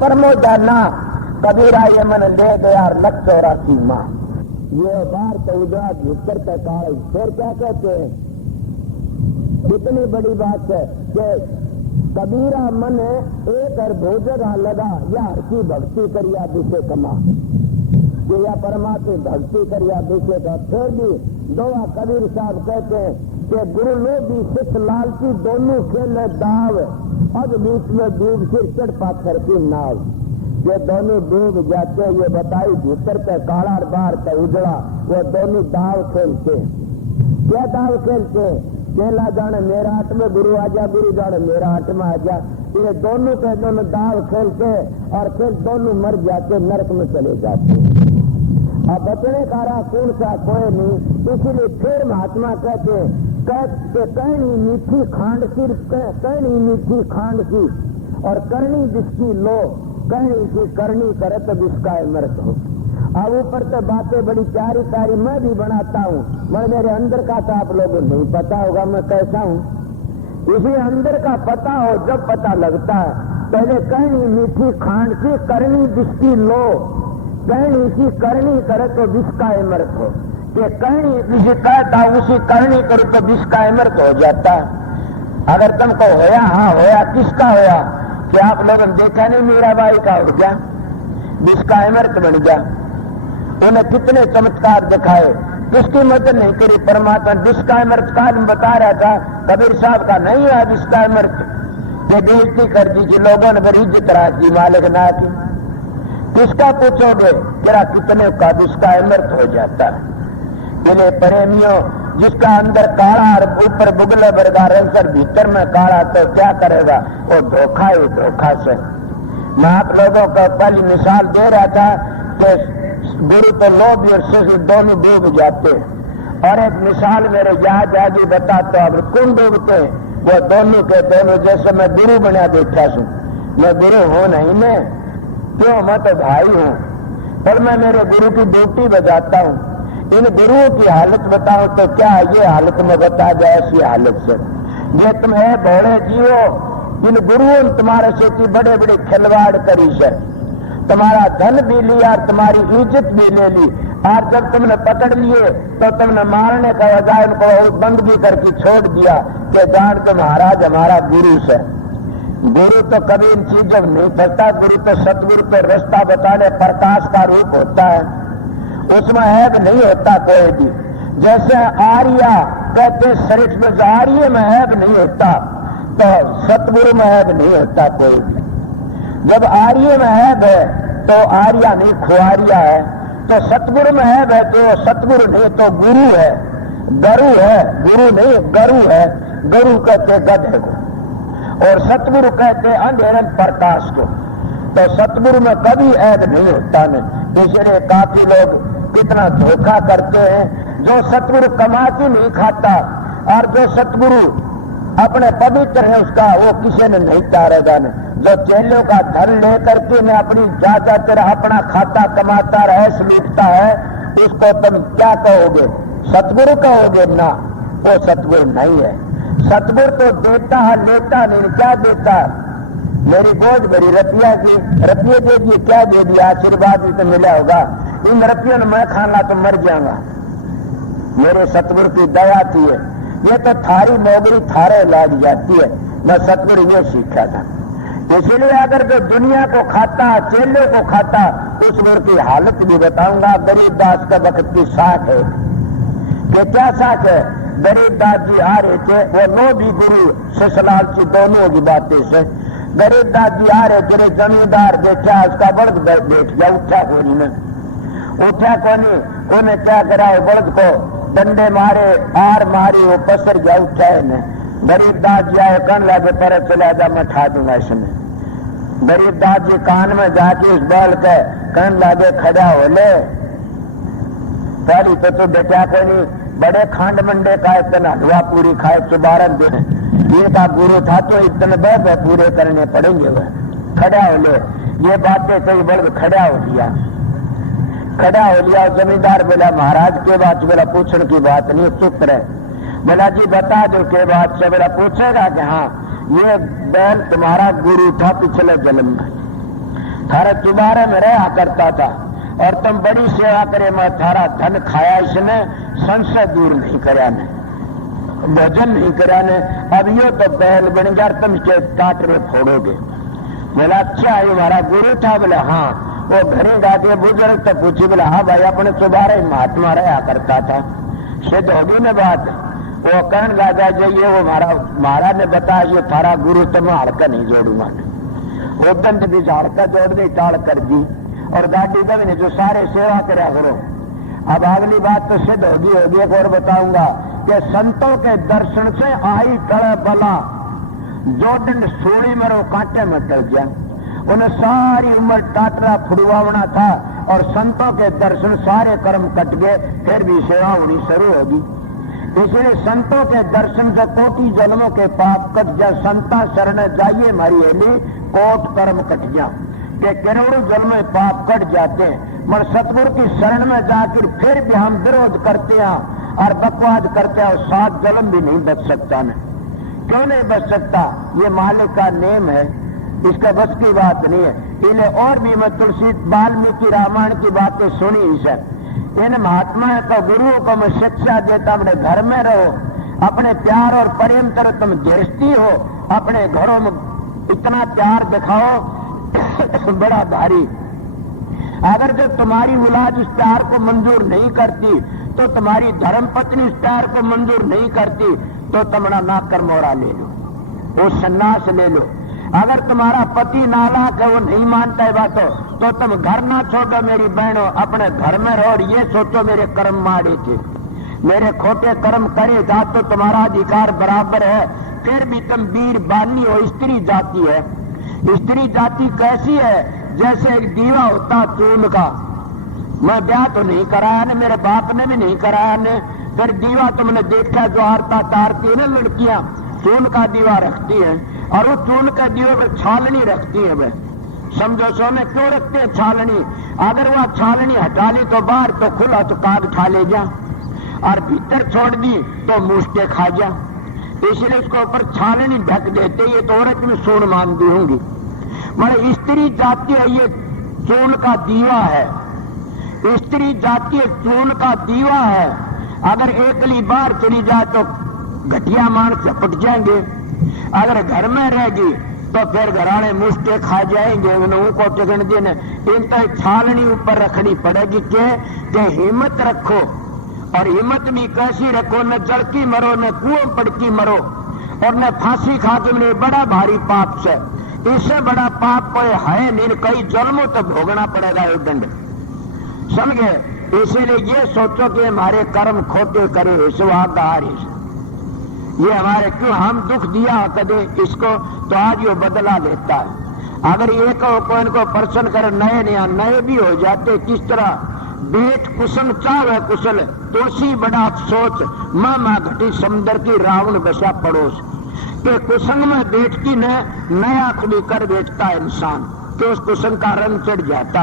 परमो जाना कबीरा ये मन ले गया 184 माँ। ये बार तो उजड़ा भीतर का काल फिर क्या कहते हैं? कितनी बड़ी बात है कि कबीरा मन एक और भोजरा लगा या हर की भक्ति करिया दिशे कमा कि या परमात्मा भक्ति करिया दिशे का। फिर भी दोआ कबीर साहब कहते हैं कि गुरु लोभी सिख लालची दोनों खेले दाव, अब बीच में डूब सिर चढ़ पाथर की नाव। ये दोनों डूब जाते, ये बताई भीतर पे काला बार पे उजड़ा, वो दोनों दाव खेलते। क्या दाव खेलते? चेला जाने मेरा हाथ में, गुरु आजा, गुरु जाने मेरा हाथ में आजा। ये दोनों के दोनों दाव खेलते और फिर दोनों मर जाते, नरक में चले जाते। अब बचने का रहा कौन सा? कोई नहीं। इसीलिए फिर महात्मा कहते कहनी मीठी खांड सी, कहनी मीठी खांड सी और करनी जिसकी लो, कहनी की करनी करे तो जिसका मृत हो। अब ऊपर तो बातें बड़ी प्यारी प्यारी मैं भी बनाता हूँ, मगर मेरे अंदर का तो आप लोगों को नहीं पता होगा मैं कैसा हूँ। इसी अंदर का पता हो जब पता लगता है। पहले कहनी मीठी खांड सी, करनी जिसकी लो, कहनी की करनी करे तो जिसका मृत हो। कि कहनी किसी कहता उसी करनी करो तो जिसका मृत हो जाता। अगर तुमको होया, हाँ होया, किसका होया? कि आप लोगों ने देखा नहीं मीराबाई का हो गया, जिसका मृत बन गया। उन्हें कितने चमत्कार दिखाए, किसकी मदद नहीं करी परमात्मा। जिसका मृत काल में बता रहा था कबीर साहब का नहीं है जिसका मृत। ये बेइज्जती कर दी कि लोगों ने बड़ी इज्जत राखी, मालिक ना की। किसका पूछोगे? तेरा कितने का जिसका मृत हो जाता है। इन्हें प्रेमियों, जिसका अंदर काला और ऊपर बुगले बरगा रंसर, भीतर में काला, तो क्या करेगा? वो धोखा ही धोखा से। मैं आप लोगों को पहली मिसाल दे रहा था कि गुरु तो लोभ और शिष्य दोनों डूब जाते। और एक मिसाल मेरे याद आगे बताता हूं, कौन डूबते? वो दोनों के दोनों। जैसे मैं गुरु बना देखा हूं, मैं गुरु हूं नहीं, मैं क्यों? मैं तो भाई हूं, पर मैं मेरे गुरु की ड्यूटी बजाता हूं। इन गुरुओं की हालत बताओ तो क्या ये हालत में बता जाए? ऐसी हालत से ये तुम है भोले जियो। इन गुरुओं ने तुम्हारे से बड़े बड़े खिलवाड़ करी से, तुम्हारा धन भी लिया, तुम्हारी इज्जत भी ले ली। और जब तुमने पकड़ लिए तो तुमने मारने का वजह उनको बंदगी करके छोड़ दिया कि जान तो महाराज हमारा गुरु से। गुरु तो कभी इन चीजों नहीं फंसता। गुरु तो सतगुरु तो रास्ता बताने प्रकाश का रूप होता है, उसमें ऐब नहीं होता कोई भी। जैसे आर्या कहते शरीफ में आर्य में ऐब नहीं होता, तो सतगुरु में ऐब नहीं होता कोई भी। जब आर्य में ऐब है तो आर्या नहीं खुआरिया है, तो सतगुरु में ऐब है तो सतगुरु नहीं तो गुरु है, गरु है, गुरु नहीं गरु है। गरु कहते गधे को और सतगुरु कहते अंधेरन प्रकाश को। तो सतगुरु में कभी ऐब नहीं होता नहीं। इसलिए काफी लोग कितना धोखा करते हैं। जो सतगुरु कमा के नहीं खाता और जो सतगुरु अपने पवित्र है उसका वो किसी ने नहीं तारेगा। जो चेलों का धन लेकर के ने अपनी जाता तेरा अपना खाता कमाता रहे, लूटता है, उसको तुम क्या कहोगे? सतगुरु कहोगे ना? वो सतगुरु नहीं है। सतगुरु तो देता है, लेता नहीं। क्या देता? मेरी बोझ भरी रतिया की, रतिये दे दी, क्या दे दिया? आशीर्वाद भी तो मिला होगा। इन रतियों ने मैं खाना तो मर जाऊंगा। मेरे सतगुरु की दया थी है। ये तो थारी नौकरी थारे लाग जाती है। मैं सतगुरु ये सीखा था। इसलिए अगर जो दुनिया को खाता, चेलों को खाता, उस गुरु की हालत भी बताऊंगा। गरीबदास का वक्त की साख है। ये क्या साख है? गरीबदास जी आ रहे थे, वो लोभी गुरु ससलाल की दोनों की बातें से। गरीबदास जी आ रहे थे, जमींदार देखा उसका बल्द बैठ गया, उठा कोनी में, उठा कोनी। उन्हें क्या करा? बल्द को डंडे मारे, आर मारी, वो पसर गया, उठा है। गरीबदास जी आए, कहने लगे पर चला जा, मैं ठा दूंगा इसमें। गरीबदास जी कान में जाके उस बैल के कहने लगे खड़ा हो ले। पहली तो तू देखा कोई नहीं, बड़े खांड मंडे का इतना हलवा पूरी खाए, सुबारन दे। ये का गुरु था तो इतने बहुत पूरे करने पड़ेंगे। वह खड़ा हो ले। ये बातें कई बल्ब खड़ा हो लिया, खड़ा हो लिया। जमींदार बोला महाराज के बात? बोला पूछने की बात नहीं, चुप रहे। बोला जी बता दो के बात से? बोला पूछेगा कि हाँ, ये बैल तुम्हारा गुरु था पिछले जन्म में। थारे चुबारे में रहा करता था और तुम बड़ी सेवा करे, मैं थारा धन खाया इसने, संशय दूर नहीं कराया ने, भोजन नहीं कराया ने, अब यो तो बैल बन गया, तुम के काटरे फोड़ोगे। बोला अच्छा ये हमारा गुरु था? बोले हाँ। वो घरे जाके बुजुर्ग तो पूछी, बोला हाँ भाई अपने चुबारे महात्मा रहा करता था, सिद्ध होगी न बात। वो कहने लगा जाइए वो महाराज ने बताया ये थारा गुरु, तो मैं हड़का नहीं जोड़ूंगा। वो दंड भी हड़का जोड़ दी, टाल कर दी और गाड़ी दबी ने जो सारे सेवा करा करो। अब अगली बात तो सिद्ध होगी। एक और बताऊंगा कि संतों के दर्शन से आई टड़ बला, जो दिन सोड़ी मरो कांटे में टल गया। उन्हें सारी उम्र टाटरा फुड़वावना था और संतों के दर्शन सारे कर्म कट गए, फिर भी सेवा होनी शुरू होगी। इसलिए संतों के दर्शन से कोटि जन्मों के पाप कट जा। संता शरण जाइए मारी हेली, कोट कर्म कट जा, कि करोड़ों जन्म में पाप कट जाते हैं। मगर सतगुरु की शरण में जाकर फिर भी हम विरोध करते हैं और बकवाद करते हैं और 7 जन्म भी नहीं बच सकता न। क्यों नहीं बच सकता? ये मालिक का नेम है, इसका बस की बात नहीं है। इन्हें और भी मैं तुलसी वाल्मीकि रामायण की बातें सुनी इसे। इन महात्मा को गुरुओं को मैं शिक्षा देता, अपने घर में रहो, अपने प्यार और प्रेम तरह तुम गृहस्थी हो, अपने घरों में इतना प्यार दिखाओ बड़ा भारी। अगर जब तुम्हारी औलाद इस प्यार को मंजूर नहीं करती, तो तुम्हारी धर्म पत्नी इस प्यार को मंजूर नहीं करती, तो तुम्हारा नाकर मोरा ले लो, वो सन्यास ले लो। अगर तुम्हारा पति नालायक है, वो नहीं मानता है बातों, तो तुम घर ना छोड़ो मेरी बहनों, अपने घर में रहो और ये सोचो मेरे कर्म माड़े थे, मेरे खोटे कर्म करे जा तो तुम्हारा अधिकार बराबर है। फिर भी तुम वीर बानी हो। स्त्री जाति है। स्त्री जाति कैसी है? जैसे एक दीवा होता चून का। मैं ब्याह तो नहीं कराया ने, मेरे बाप ने भी नहीं कराया ने, फिर दीवा तुमने देखा जो आरता तारती है ना लड़कियां, चून का दीवा रखती हैं और वो चून का दीवा पर छालनी रखती है। वह समझो सो में क्यों रखते हैं छालनी? अगर वह छालनी हटा ली तो बाहर तो खुला तो काग खा ले जा, और भीतर छोड़ दी तो मुस्टे खा जा। इसलिए उसको ऊपर छालनी ढक देते। ये तो औरत में सोन मानती होंगी, मगर स्त्री जाति है, ये चून का दीवा है। स्त्री जाति चून का दीवा है। अगर एकली बाहर चली जाए तो घटिया मांस झपट जाएंगे, अगर घर में रहेगी तो फिर घराने मुस्टे खा जाएंगे। उनको टिकन देने इनका छालनी ऊपर रखनी पड़ेगी कि हिम्मत रखो, और हिम्मत भी कैसी रखो, न जड़की मरो न कुओं पड़की मरो और न फांसी खा के मेरे बड़ा भारी पाप से। इससे बड़ा पाप कोई है नहीं, कई जन्मों तक भोगना पड़ेगा ये दंड, समझे। इसीलिए ये सोचो कि हमारे कर्म खोटे करे स्वागार, ये हमारे क्यों हम दुख दिया कदे इसको, तो आज ये बदला लेता है। अगर ये को इनको प्रसन्न कर नए भी हो जाते। किस तरह? बेट कुशल चावे कुशल, तुलसी बड़ा अफसोस, माँ घटी समुद्र की रावण बसा पड़ोस। के कुसंग में बेट की नया खुली कर बैठता है इंसान, तो उस कुसंग का रंग चढ़ जाता,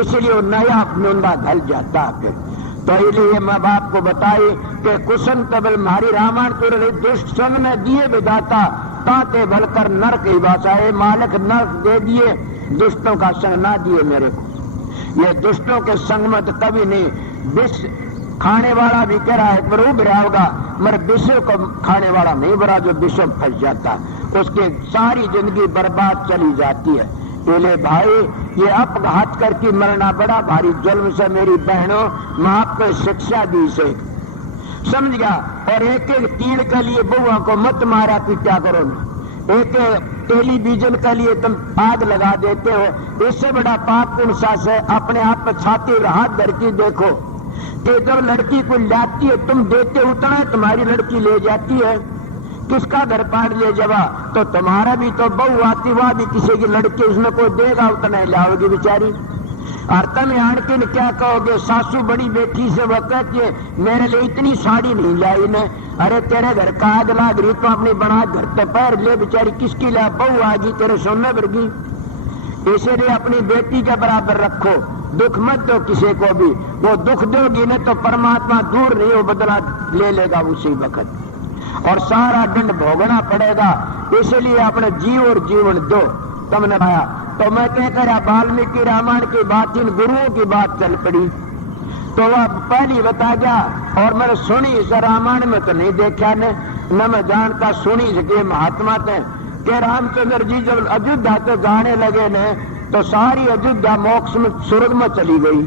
इसलिए वो नया नोंदा ढल जाता। फिर तो इसलिए माँ बाप को बताई कि कुसंग तबल मारी रामायण तो दुष्ट संग ने दिए विधाता, ताते भलकर नरक ही बासाए, मालिक नरक दे दिए, दुष्टों का संग ना दिए मेरे को। ये दुष्टों के संग में तो कभी नहीं। विष खाने वाला भी कह रहा है पर वो गिरा होगा, मगर विषय को खाने वाला नहीं बरा, जो विषय फंस जाता उसकी सारी जिंदगी बर्बाद चली जाती है। बोले भाई ये अपघात करके मरना बड़ा भारी जुल्म से मेरी बहनों, मैं आपको शिक्षा दी से समझ गया। और एक एक तीर के लिए बुआ को मत मारा पीटा करो, एक टेलीविजन के लिए तुम आग लगा देते हो, इससे बड़ा पाप कौन सा है। अपने आप पर छाती और हाथ धर के देखो कि जब लड़की को लाती है तुम देते उतना है, तुम्हारी लड़की ले जाती है, किसका घर पाड़ ले जवा, तो तुम्हारा भी तो बहू आती, वह भी किसी की लड़की उसने कोई देगा उतना लाओगी बेचारी। और तुम आन के क्या कहोगे? सासू बड़ी बेटी से वह कहती है मेरे लिए इतनी साड़ी नहीं लाई ने, अरे तेरे घर का आग लाग रही तो अपनी बना घर तो पैर ले बेचारी, किसकी ला बहू आगी तेरे सोने वर्गी। इसीलिए अपनी बेटी के बराबर रखो, दुख मत दो किसी को भी, वो दुख दोगी न तो परमात्मा दूर नहीं हो बदला ले लेगा उसी वक्त, और सारा दंड भोगना पड़ेगा। इसलिए अपने जीव और जीवन दो। तुमने पाया तो मैं क्या करा, वाल्मीकि रामायण की बात, इन गुरुओं की बात चल पड़ी। तो वह पहली बता गया, और मैंने सुनी इस रामायण में तो नहीं देखा न मैं जानता, सुनी सके महात्मा थे कि रामचंद्र जी जब अयोध्या तो जाने लगे ने तो सारी अयोध्या मोक्ष में स्वर्ग में चली गई।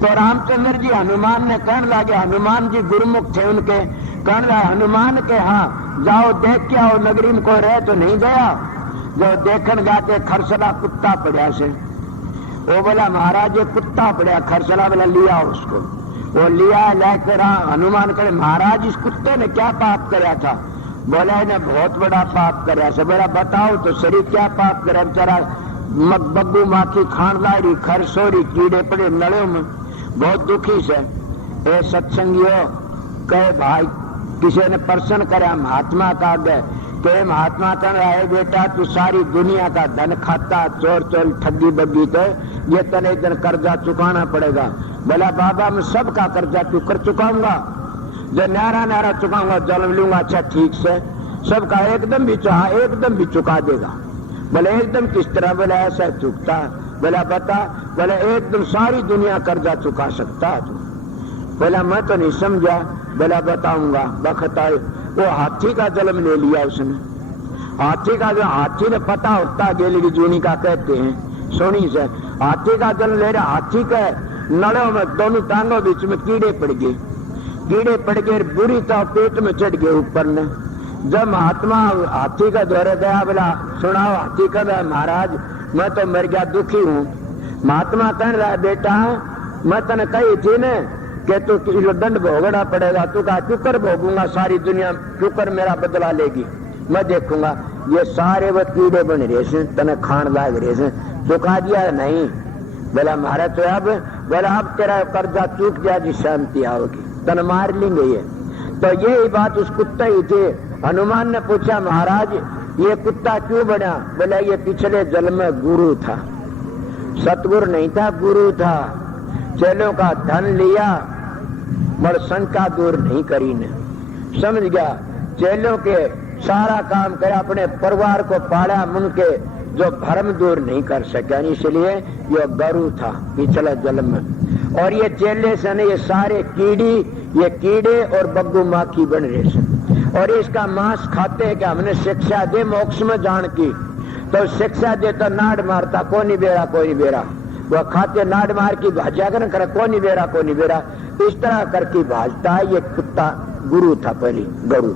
तो रामचंद्र जी हनुमान ने कहने लगे, हनुमान जी गुरुमुख थे उनके, कहने लगे हनुमान के हाँ जाओ देख के आओ नगरी में कोई रह तो नहीं गया। जो देखन गाते खरसला कुत्ता पड़ा से, वो बोला महाराज ये कुत्ता पड़ा, खरसला बोला लिया उसको, वो लिया लेकर हनुमान करे महाराज इस कुत्ते ने क्या पाप कराया था? बोला इन्हें बहुत बड़ा पाप कराया से। बोला बताओ तो शरीर क्या पाप कराया? बेचारा बग्गू माखी खानदारी खरसोरी कीड़े पड़े नड़ों में, बहुत दुखी से। ए सत्संगियों कहे भाई, किसी ने प्रश्न कराया महात्मा का आगे के महात्मा कह रहा है बेटा तू सारी दुनिया का धन खाता, चोर चोर ठगी बग्गी, तो ये तने दिन कर्जा चुकाना पड़ेगा। बोला बाबा मैं सबका कर्जा तू कर चुकाऊंगा, जो नारा नारा चुकाऊंगा जन्म लूंगा। अच्छा ठीक से, सबका एकदम भी चुका देगा। बोले एकदम किस तरह? बोला ऐसा चुकता। बोला बता। बोले एकदम सारी दुनिया कर्जा चुका सकता है तू। बोला मैं तो नहीं समझा। बोला बताऊंगा। बखत आए वो हाथी का जन्म ले लिया उसने। हाथी का जो हाथी ने पता होता गेली जूनी का कहते हैं, सोनी से हाथी का जन्म ले रहा। हाथी के नड़ों में दोनों टांगों बीच में कीड़े पड़ गए, कीड़े पड़ गए बुरी तरह पेट में चढ़ गए ऊपर ने। जब महात्मा हाथी का दौरे गया, बोला सुनाओ हाथी का महाराज मैं तो मर गया दुखी हूँ। महात्मा कह रहा है बेटा मैं तने कही थी ने कि तू दंड भोगना पड़ेगा, तू कहा क्यों भोगूंगा, सारी दुनिया क्यों मेरा बदला लेगी, मैं देखूंगा। ये सारे वो कीड़े बन रहे से तने खान लाग रहे से, चुका दिया है नहीं? बोला महाराज तो अब, बोला अब तेरा कर्जा चूक जाएगी, शांति आओगी, तन मार लेंगे ये। तो यही बात उस कुत्ते ही थी। हनुमान ने पूछा महाराज ये कुत्ता क्यों बना? बोला ये पिछले जन्म में गुरु था, सतगुरु नहीं था गुरु था। चेलों का धन लिया पर शंका दूर नहीं करी ने, समझ गया। चेलों के सारा काम करे, अपने परिवार को पाला, उनके जो भ्रम दूर नहीं कर सका, इसलिए ये गुरु था पिछले जन्म में। और ये चेले से ने ये सारे ये कीड़े और बग्गू माखी बन रहे से, और इसका मांस खाते हैं कि हमने शिक्षा दे मोक्ष में जान की। तो शिक्षा दे तो नाड़ मारता को नहीं बेरा, कोई नहीं बेरा, वो खाते नाड़ मार की भाजा कर करे को नहीं बेरा, को नहीं बेरा, इस तरह करके भाजता है। ये कुत्ता गुरु था पहले, गुरु।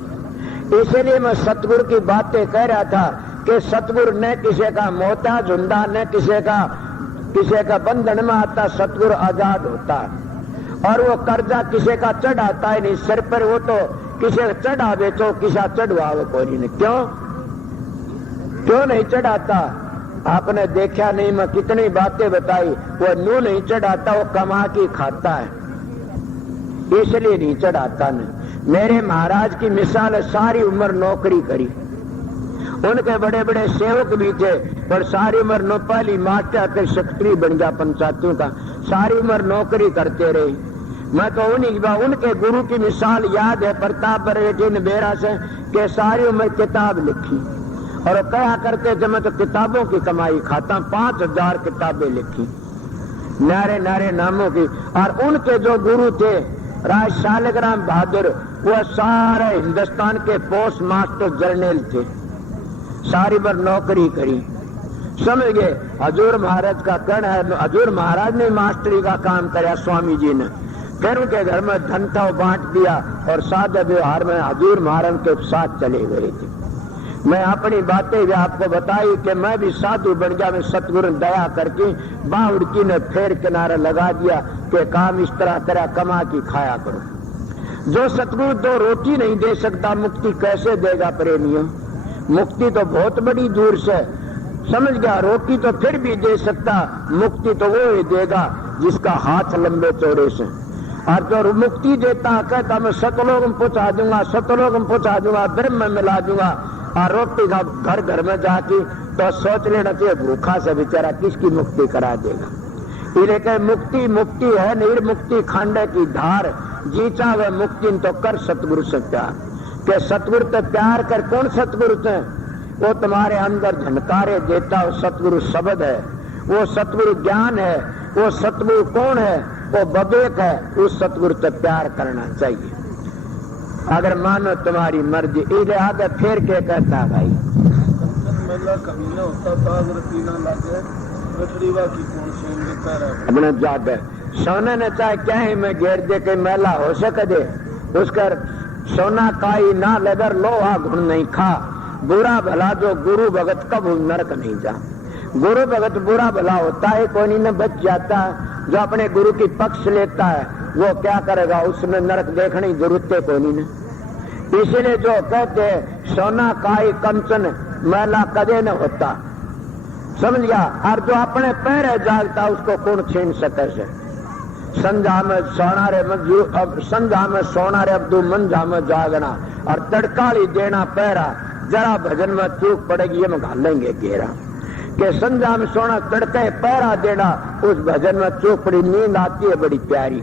इसलिए मैं सतगुरु की बातें कह रहा था कि सतगुरु न किसी का मोहताज हुंदा, न किसी का बंधन में आता, सतगुरु आजाद होता है। और वो कर्जा किसी का चढ़ाता है नहीं सिर पर, वो तो किसे चढ़ा बेचो, किसा चढ़वाओ कोई नहीं। क्यों नहीं चढ़ाता? आपने देखा नहीं, मैं कितनी बातें बताई, वो नू नहीं चढ़ाता, वो कमा के खाता है, इसलिए नहीं चढ़ाता। नहीं, मेरे महाराज की मिसाल है, सारी उम्र नौकरी करी, उनके बड़े बड़े सेवक भी थे, पर सारी उम्र पहली मास्टर के सेक्रेटरी बन गया पंचायतों का, सारी उम्र नौकरी करते रहे। मैं तो उनके गुरु की मिसाल याद है, प्रताप रेड्डी ने बेरा से के सारी उम्र किताब लिखी, और कहा करते थे मैं तो किताबों की कमाई खाता, 5000 किताबें लिखी, नारे नारे नामों की। और उनके जो गुरु थे राज शालिग्राम बहादुर, वह सारे हिंदुस्तान के पोस्ट मास्टर जनरल थे, सारी बार नौकरी करी, समझ गए। हजूर महाराज का कहना है, हजूर महाराज ने मास्टरी का काम कराया, स्वामी जी ने, फिर उनके घर में धन था वो बांट दिया, और सादे व्यवहार में हजूर महाराज के साथ चले गए थे। मैं अपनी बातें भी आपको बताई कि मैं भी साधु बन गया, मैं सतगुरु दया करके बाहुड़की ने फेर किनारा लगा दिया कि काम इस तरह कमा के खाया करो। जो सतगुरु तो रोटी नहीं दे सकता, मुक्ति कैसे देगा प्रेमियों? मुक्ति तो बहुत बड़ी दूर से, समझ गया। रोटी तो फिर भी दे सकता, मुक्ति तो वो ही देगा जिसका हाथ लंबे चौड़े से। और जो मुक्ति देता कहता मैं सतलोक में पहुंचा दूंगा, सतलोक में पहुंचा दूंगा, ब्रह्म में मिला दूंगा, और रोटी का घर घर में जाके तो सोच लेना चाहिए भूखा से बेचारा किसकी मुक्ति करा देगा। इसलिए मुक्ति मुक्ति है, निर्मुक्ति खांडे की धार, जीचा वह मुक्ति तो कर सतगुरु से प्यार। के सतगुरु तो प्यार कर, कौन सतगुरु थे? वो तुम्हारे अंदर झनकारे देता वो सतगुरु शब्द है, वो सतगुरु ज्ञान है। वो सतगुरु कौन है? वो विवेक है। उस सतगुरु से प्यार करना चाहिए। अगर मानो तुम्हारी मर्जी, इधर आगे फिर के कहता भाई मेला कभी न होता था, अगर पीना लगे की कौन सी अपने जागे सोने ने चाहे क्या ही में घेर दे के मेला हो सके दे, उसकर सोना काई ना लगर लोहा गुण नहीं खा। बुरा भला जो गुरु भगत कब नरक नहीं जा। गुरु भगत बुरा भला होता है, कोई न बच जाता। जो अपने गुरु की पक्ष लेता है वो क्या करेगा, उसमें नरक देखने की जरूरत है कोई नहीं। इसीलिए जो कहते हैं सोना काई कंचन मैला कदे न होता, समझ गया। और जो अपने पैर जागता उसको कौन छीन सके से। संझा में सोना रे संझा में सोना रे अब्दू मंझा में जागना और तड़काली देना पैरा, जरा भजन में चूक पड़ेगी ये में घालेंगे घेरा। के संझा में सोना तड़के पैरा देना, उस भजन में चूक पड़ी। नींद आती है बड़ी प्यारी,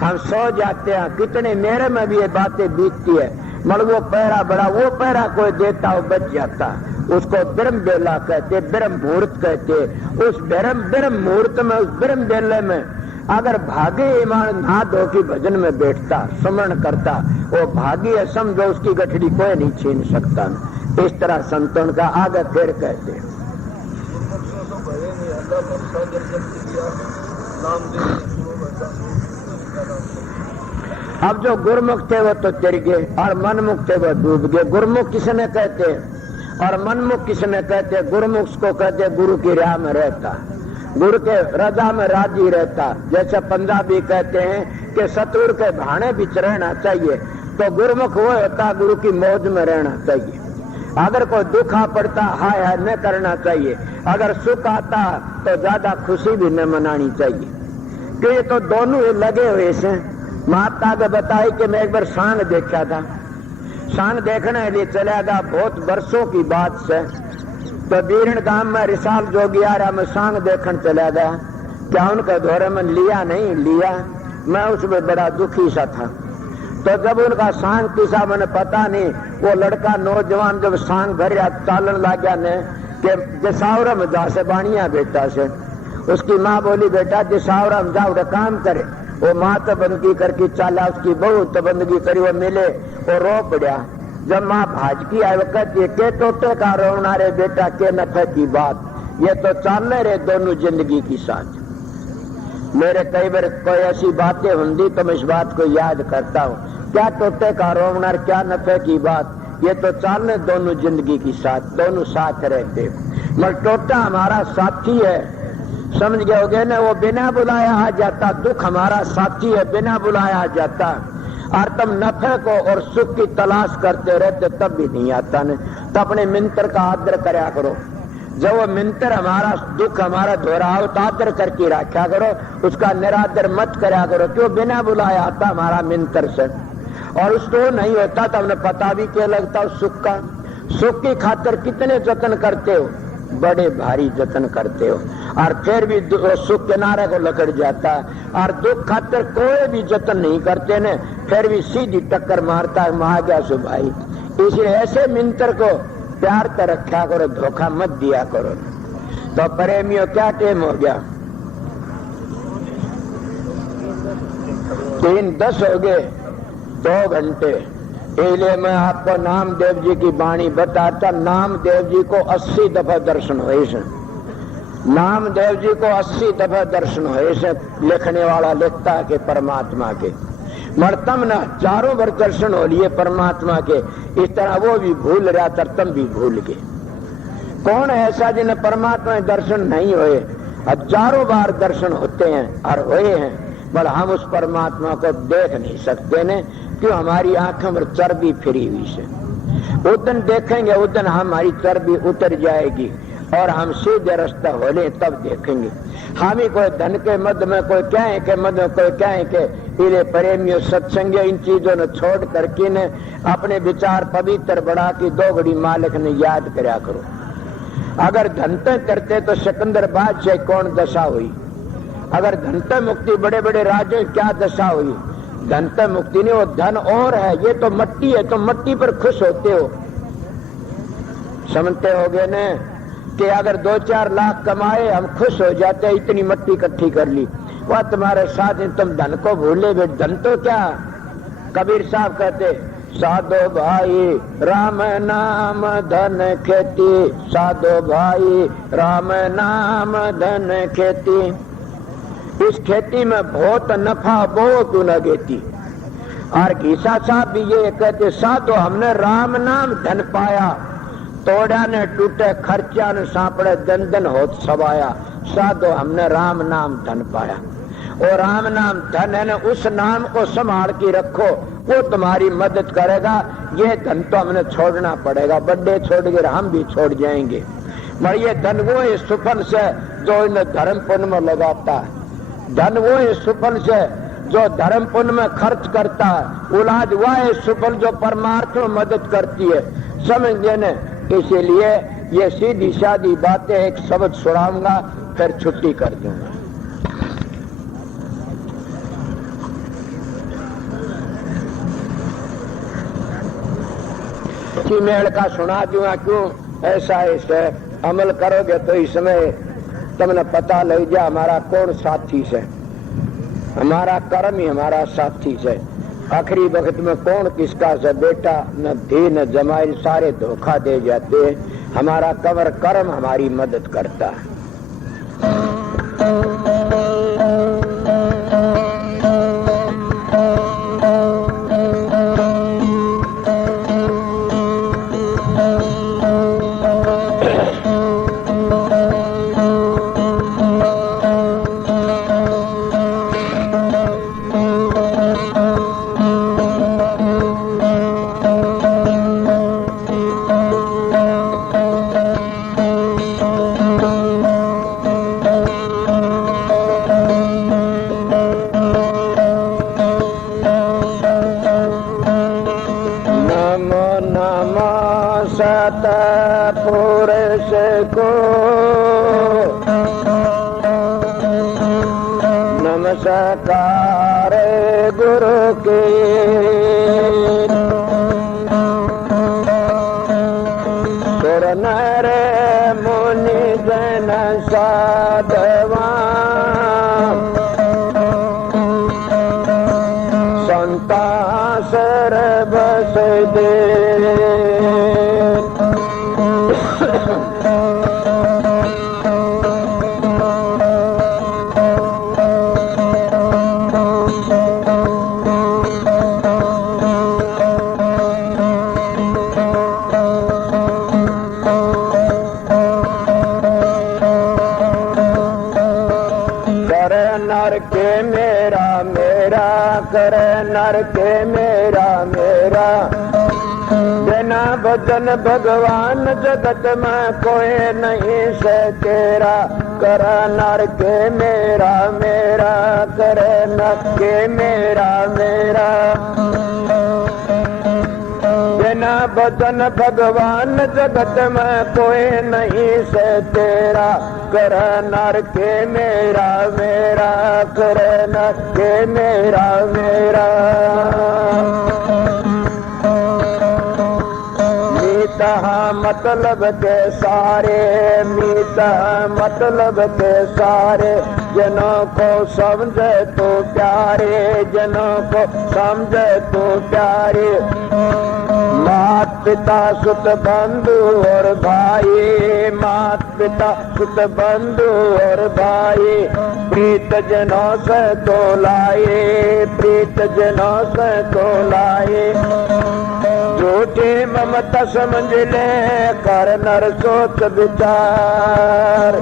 हम सो जाते हैं। कितने मेरे में भी ये बातें बीतती है, मगर वो पैरा बड़ा, वो पैरा कोई देता वो बच जाता। उसको ब्रह्म बेला कहते, ब्रह्म मुहूर्त कहते। उस ब्रह्म मुहूर्त में, उस ब्रह्म बेले में अगर भागे ईमान नहा धो की भजन में बैठता, स्मरण करता, वो भागी है समझो, उसकी गठड़ी कोई नहीं छीन सकता। इस तरह संतों का आगे फिर कहते। अब जो गुरुमुख थे वो तो तिर गए और मनमुख थे वो डूब गए। गुरुमुख किसने कहते और मनमुख किसने कहते? गुरुमुख को कहते गुरु की राह में रहता, गुरु के रजा में राजी रहता। जैसे पंजाबी कहते हैं कि सतगुरु के भाने बिच रहना चाहिए, तो गुरुमुख वो होता गुरु की मौज में रहना चाहिए। अगर कोई दुख आ पड़ता हाय हाय न करना चाहिए, अगर सुख आता तो ज्यादा खुशी भी न मनानी चाहिए, कि ये तो दोनों ही लगे हुए से। महात्मा ने बताई कि मैं एक बार सांग देखा था, सांग देखने के लिए चला गया, बहुत वर्षों की बात से। तो बीरण गांव में रिसाल जोगियारा में सांग देखने चला गया। क्या उनका दौरे में लिया नहीं लिया, मैं उसमें बड़ा दुखी सा था। तो जब उनका सांग किसा मैंने पता नहीं, वो लड़का नौजवान जब सांग भर चालन लग गया ने कि जसावरा में जा से बाणिया बेटा से, उसकी माँ बोली बेटा जसावरा में जाओ काम करे। वो माँ तो बंदगी करके चाला, उसकी बहू तो बंदगी करी, वो मिले वो रो पड़ा। जब माँ भाजकी आए वक्त ये के टोटे का रोना रे बेटा के नफे की बात, ये तो चालने रे दोनों जिंदगी की साथ। मेरे कई बार कोई ऐसी बातें होंगी तो मैं इस बात को याद करता हूँ, क्या टोटे का रोना क्या नफे की बात, ये तो चालने दोनों जिंदगी की साथ, दोनों साथ रहते। मगर टोटा हमारा साथी है, समझ गए होगे ना, वो बिना बुलाया आ जाता। दुख हमारा साथी है, बिना बुलाया आ जाता। और तुम नफे को और सुख की तलाश करते रहते तब भी नहीं आता ने। तो अपने मिंत्र का आदर करया करो, जब वो मिंत्र हमारा दुख हमारा दोहराओ तो आदर करके रखा करो, उसका निरादर मत करया करो, क्यों बिना बुलाया आता हमारा मिंत्र से। और उसको नहीं होता तो हमें पता भी क्या लगता सुख का। सुख की खातिर कितने जतन करते हो, बड़े भारी जतन करते हो, और फिर भी सुख किनारे को लकड़ जाता है। और दुख खातिर कोई भी जतन नहीं करते ने, फिर भी सीधी टक्कर मारता है महाग्या सु भाई। इसलिए ऐसे मिंत्र को प्यार कर रखा करो, धोखा मत दिया करो। तो प्रेमियों क्या टेम हो गया, 3:10 हो गए, 2 घंटे। इसलिए मैं आपको नामदेव जी की वाणी बताता। नामदेव जी को 80 दफा दर्शन हुए से, नामदेव जी को 80 दफा दर्शन हुए से। लिखने वाला लिखता है कि परमात्मा के मरतम न चारों बार दर्शन हो लिए परमात्मा के। इस तरह वो भी भूल रहा था, तुम भी भूल गए। कौन है ऐसा जिन्हें परमात्मा के दर्शन नहीं हुए? हजारों बार दर्शन होते हैं और हुए हैं, पर हम उस परमात्मा को देख नहीं सकते ने, क्यों? हमारी आंखों में चर्बी फिरी हुई से। उस दिन देखेंगे, उस दिन हमारी चर्बी उतर जाएगी और हम सीधे रास्ता होले तब देखेंगे। हम ही कोई धन के मद में, कोई क्या है के मद में, कोई क्या है के। इले प्रेमियों सत्संग इन चीजों ने छोड़ करके ने अपने विचार पवित्र बढ़ा की 2 घड़ी मालिक ने याद करया करो। अगर धनते करते तो सिकंदर बादशाह कौन दशा हुई? अगर धनते मुक्ति बड़े बड़े राजे क्या दशा हुई? धनते मुक्ति नहीं, वो धन और है, ये तो मट्टी है, तो मट्टी पर खुश होते हो। समझते होगे ने कि अगर 2-4 लाख कमाए हम खुश हो जाते, इतनी मट्टी इकट्ठी कर ली। वह तुम्हारे साथ है, तुम धन को भूले बे, धन तो क्या। कबीर साहब कहते साधो भाई राम नाम धन खेती, साधो भाई राम नाम धन खेती। इस खेती में बहुत नफा बहुत उनगेती। और घीसा साहब भी ये कहते साधो हमने राम नाम धन पाया, तोड़ा ने टूटे खर्चा ने सापड़े दन दन होत सवाया। साधो हमने राम नाम धन पाया। और राम नाम धन है ना, उस नाम को संभाल के रखो, वो तुम्हारी मदद करेगा। ये धन तो हमने छोड़ना पड़ेगा, बड्डे छोड़ कर हम भी छोड़ जाएंगे, मगर ये धन वो इस सुफल से जो इन धर्म पुण्य में लगाता है। धन वो इस सुफल से जो धर्म पुण्य में खर्च करता है। औलाद वह है सुफल जो परमार्थ में मदद करती है। समझ ने, इसीलिए ये सीधी सादी बातें एक शब्द सुनाऊंगा, फिर छुट्टी कर दूंगा। मेल का सुना दूंगा, क्यों ऐसा इसे अमल करोगे तो इसमें तुमने पता लग जा हमारा कौन साथी से। हमारा कर्म ही हमारा साथी से। आखिरी वक्त में कौन किसका से बेटा न धी न जमाई, सारे धोखा दे जाते हैं। हमारा कवर कर्म हमारी मदद करता है। पुरुष को नमस्कार गुरु के, सुर नर मुनि जन साधवा, संता सर्वस दे। नर के मेरा मेरा, बिना भजन भगवान जगत में कोई नहीं से तेरा। कर नर के मेरा मेरा, कर नर के मेरा मेरा, बिना भजन भगवान जगत में कोई नहीं से तेरा। कर नर के मेरा मेरा, कर नर के मेरा मेरा। मीता मतलब के सारे, मीता मतलब के सारे, जनों को समझे तो प्यारे, जनों को समझे तो प्यारे। मात पिता सुत बंधु और भाई, मात पिता सुत बंधु और भाई, प्रीत जनों से तो लाए, प्रीत जनों से तो लाए। झूठी ममता समझ ले, कर नर सोच विचार।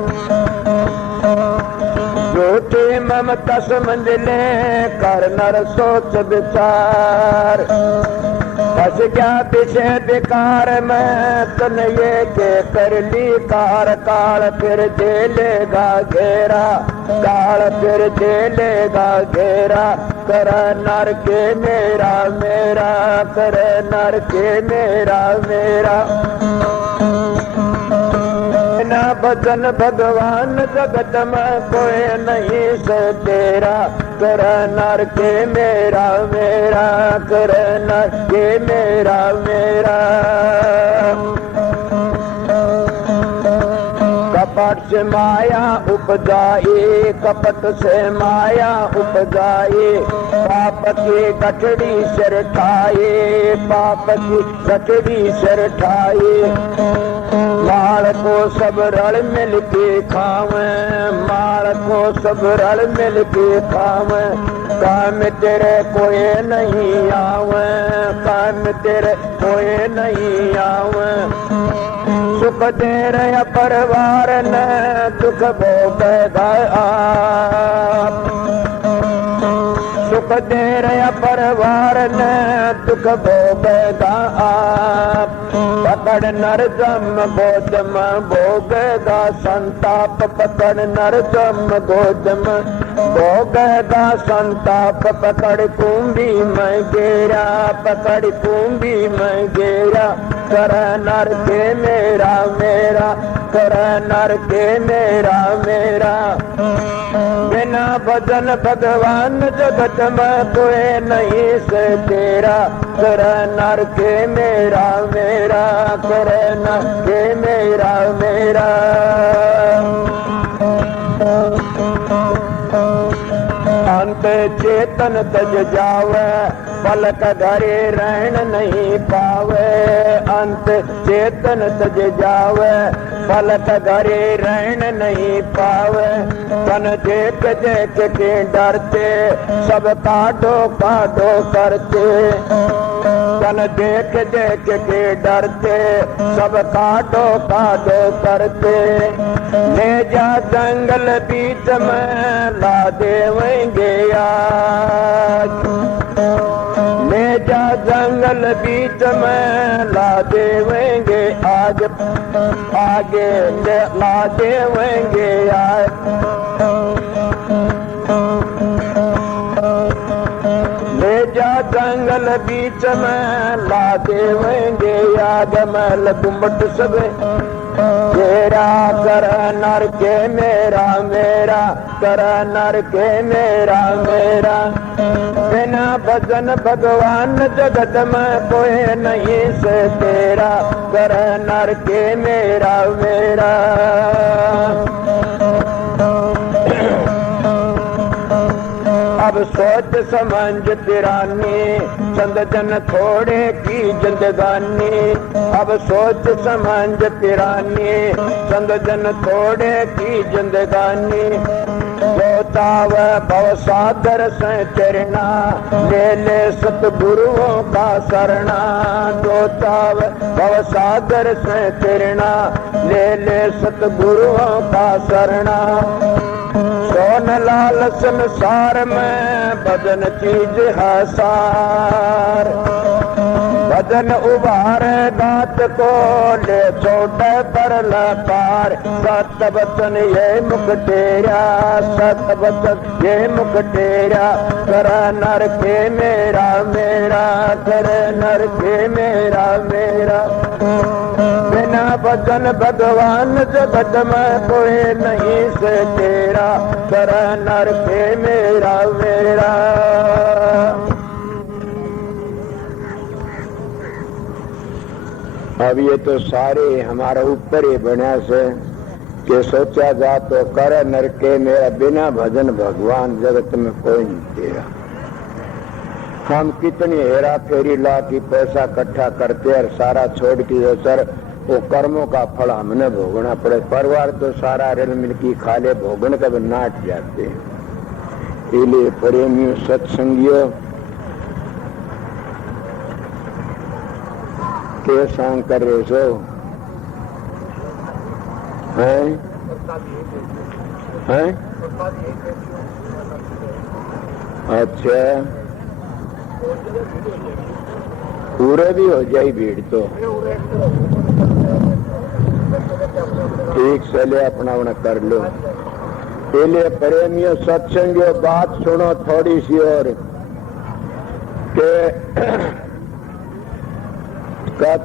झूठी ममता समझ ले, कर नर सोच विचार। फंस गया पीछे बेकार में, तन ये के कर ली कार। काल फिर दे लेगा घेरा, काल फिर दे लेगा घेरा। कर नर के मेरा मेरा, कर नर के मेरा मेरा। बिना भजन भगवान जगत में कोई नहीं से तेरा। कर नर के मेरा मेरा, कर नर के मेरा मेरा। से माया उपजाए, कपट से माया उपजाए, पाप की गठड़ी सिर ठाए, पाप की गठड़ी सिर ठाए। माल को सब रल मिल के खावे, माल को सब रल मिल के खावे, काम तेरे कोई नहीं आवे, काम तेरे कोई नहीं आवे। सुख दे रहा परिवार ने दुख भोगेगा आप, सुख दे रहा परिवार ने दुख भोगेगा आप। पकड़ नरजम गोदम भोगेगा संताप, पकड़ नरजम गोदम भोगेगा संताप। पकड़ कुंभी में गेरा, पकड़ कुंभी में गेरा, कर नर के मेरा मेरा, कर नर के मेरा मेरा। बिना भजन भगवान जगत में कोई नहीं से तेरा, कर नर के मेरा मेरा, कर नर के मेरा मेरा। अंत चेतन तज जावे, पलक धरे रहन नहीं पावे, अंत चेतन तज जावे, पलक धरे रहन नहीं पावे। तन देख देख के डरते सब काटो काटो करते, तन देख देख के डरते सब काटो काटो करते। ले जा जंगल बीच में ला देवेंगे आज, ले जा जंगल बीच में ला देवेंगे आज, आगे ला देवेंगे आज। ले जा जंगल बीच में ला देवेंगे आज। महल गुम्बट सब तेरा, कर नर के मेरा मेरा, कर नर के मेरा मेरा। बिना भजन भगवान जगत में कोई नहीं से तेरा, कर नर के मेरा मेरा। अब सोच समझ तिरानी, चंद जन थोड़े की जिंदगानी। अब सोच समझ तिरानी, चंद जन थोड़े की जिंदगानी। जोताव भव सागर से चरना, ले ले सतगुरुओं का शरणा। जोताव भव सागर से चरना, ले ले सतगुरुओं का शरणा। सोन लाल संसार में भजन चीज है सार, भजन उबारे गात को ले छोटे पर लपार। सत वचन ये मुख तेरा, सत वचन ये मुख तेरा। कर नर के मेरा मेरा, कर नर के मेरा मेरा। बिना भजन भगवान जगत में कोई नहीं से तेरा, कर नर के मेरा मेरा। अब ये तो सारे हमारा ऊपर ही बना से कि सोचा जा तो कर नर के मेरा। बिना भजन भगवान जगत में कोई नहीं तेरा। हम कितनी हेरा फेरी ला की पैसा इकट्ठा करते और सारा छोड़ के सर वो कर्मों का फल हमने भोगना पड़े। परिवार तो सारा रल मिल की खा ले, भोगन कब नाट जाते हैं। इसलिए प्रेमियों सत्संगियों के सांग कर रहे सो हैं, हैं? अच्छा, पूरे भी हो जाए भीड़ तो ठीक चले, अपना अपना कर लो। पहले प्रेमियों सत्संगियों बात सुनो थोड़ी सी और के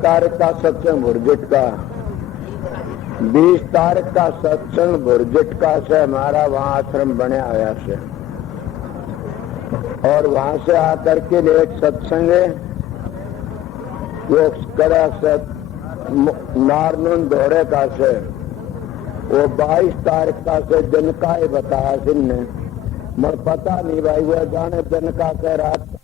तारीख का सत्संग भुरजट का, 20 तारीख का सत्संग भुरजट का से हमारा वहाँ आश्रम बने आया से, और वहाँ से आकर के एक सत्संग है वो करा नारनून दौरे का से वो 22 तारीख का से दिन का ही बताया सिंह ने, मगर पता नहीं भाई, वह जाने दिन का कह रात